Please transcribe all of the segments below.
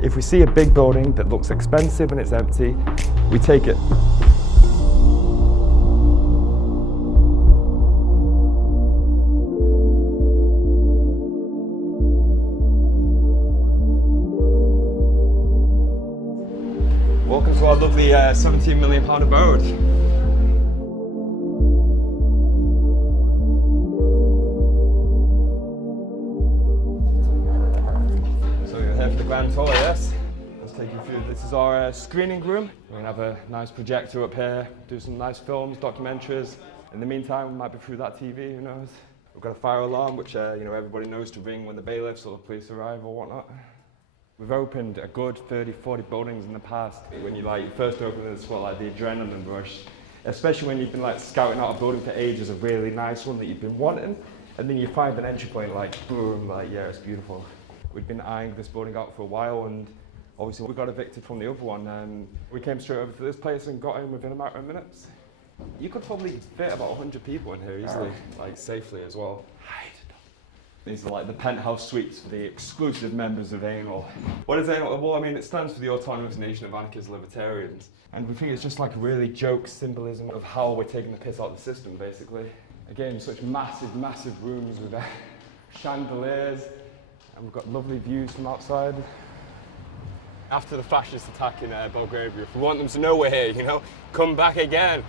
If we see a big building that looks expensive and it's empty, we take it. Welcome to our lovely £17 million abode. So you're here for the grand tour, yes? Let's take you through. This is our screening room. We're gonna have a nice projector up here, do some nice films, documentaries. In the meantime, we might be through that TV, who knows? We've got a fire alarm, which everybody knows to ring when the bailiffs or the police arrive or whatnot. We've opened a good 30, 40 buildings in the past. When you first open it, it's like the adrenaline rush, especially when you've been scouting out a building for ages, a really nice one that you've been wanting, and then you find an entry point boom, yeah, it's beautiful. We'd been eyeing this building out for a while, and obviously we got evicted from the other one, and we came straight over to this place and got in within a matter of minutes. You could probably fit about 100 people in here easily, safely as well. These are the penthouse suites for the exclusive members of Anal. What is Anal? Well, I mean, it stands for the Autonomous Nation of Anarchist Libertarians. And we think it's just a really joke symbolism of how we're taking the piss out of the system, basically. Again, such massive, massive rooms with chandeliers, and we've got lovely views from outside. After the fascist attack in Belgravia, if we want them to know we're here, come back again.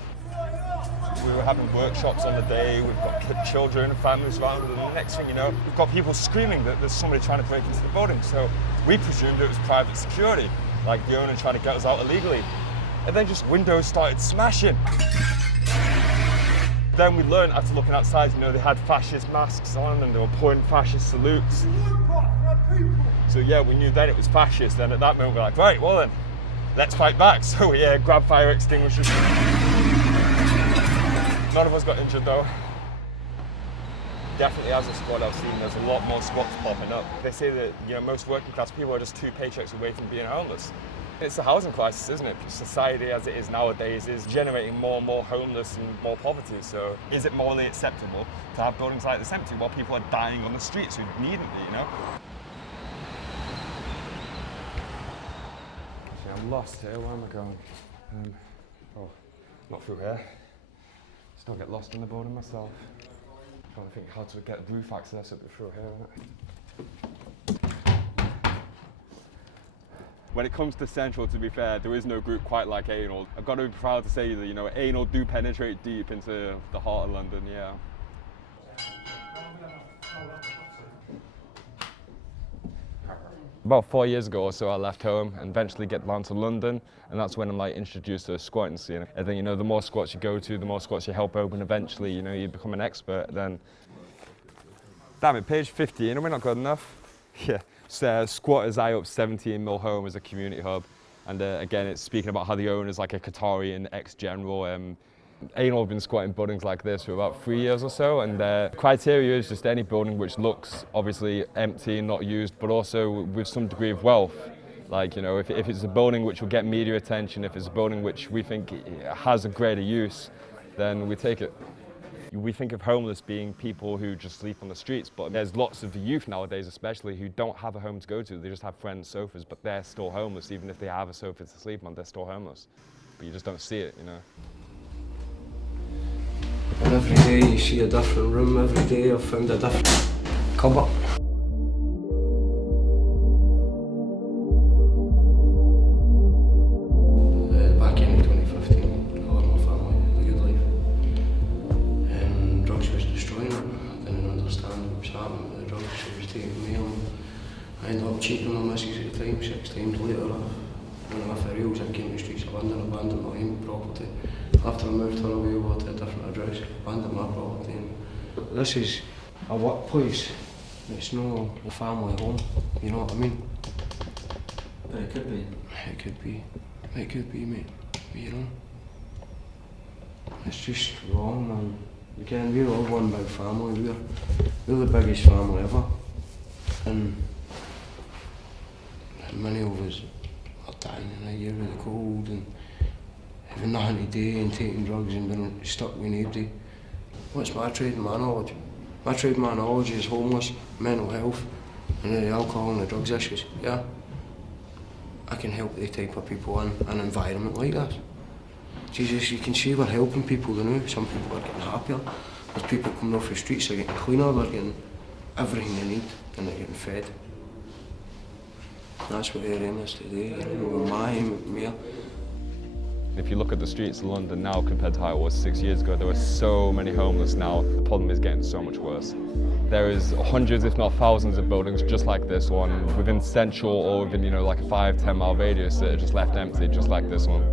We were having workshops on the day, we've got children and families around, and the next thing you know, we've got people screaming that there's somebody trying to break into the building. So we presumed it was private security, like the owner trying to get us out illegally. And then just windows started smashing. Then we learned after looking outside, they had fascist masks on and they were pouring fascist salutes. So yeah, we knew then it was fascist. Then at that moment we're like, right, well then, let's fight back. So we grabbed fire extinguishers. None of us got injured though. Definitely as a squad I've seen there's a lot more squats popping up. They say that most working class people are just 2 paychecks away from being homeless. It's a housing crisis, isn't it? Society as it is nowadays is generating more and more homeless and more poverty. So is it morally acceptable to have buildings like this empty while people are dying on the streets who needn't be, Actually, I'm lost here, where am I going? Not through here. Still get lost in the building myself. I'm trying to think how to get roof access up through here, innit? When it comes to Central, to be fair, there is no group quite like Anal. I've got to be proud to say that, Anal do penetrate deep into the heart of London, yeah. About 4 years ago or so, I left home and eventually get down to London, and that's when I'm introduced to the squatting scene. And then, the more squats you go to, the more squats you help open, eventually, you become an expert. Then, damn it, page 15, are we not good enough? Yeah, so Squatters Eye Up 17 Mill Home as a community hub. And again, it's speaking about how the owner's a Qatari ex-general. Anal have been squatting buildings like this for about 3 years or so, and the criteria is just any building which looks obviously empty and not used, but also with some degree of wealth. If it's a building which will get media attention, if it's a building which we think has a greater use, then we take it. We think of homeless being people who just sleep on the streets, but there's lots of youth nowadays especially who don't have a home to go to. They just have friends' sofas, but they're still homeless. Even if they have a sofa to sleep on, they're still homeless. But you just don't see it, And every day you see a different room, every day I've found a different cupboard. Back in 2015, I lost my family, the good life. And drugs was destroying it. I didn't understand what was happening with the drugs. She was taking me on. I ended up cheating on my missus at the time, 6 times later. When I left the rails, I came to the streets of London, abandoned my own property. After I moved her away over to a different address, abandoned my property. And this is a workplace. It's no a family home, you know what I mean? But it could be. It could be. It could be, mate. It's just wrong, man. Again, we're all one big family. We're the biggest family ever. And many of us are dying in a year with the cold and having nothing to do and taking drugs and being stuck with nobody. What's my trade and my knowledge? My trade and my knowledge is homeless, mental health, and the alcohol and the drugs issues, yeah? I can help the type of people in an environment like this. Jesus, you can see we're helping people, you know. Some people are getting happier. There's people coming off the streets, they're getting cleaner, they're getting everything they need, and they're getting fed. That's what our aim is today, you know, with my aim, me. If you look at the streets of London now compared to how it was 6 years ago, there are so many homeless now. The problem is getting so much worse. There is hundreds, if not thousands, of buildings just like this one within Central or within, like a 5-10 mile radius that are just left empty, just like this one.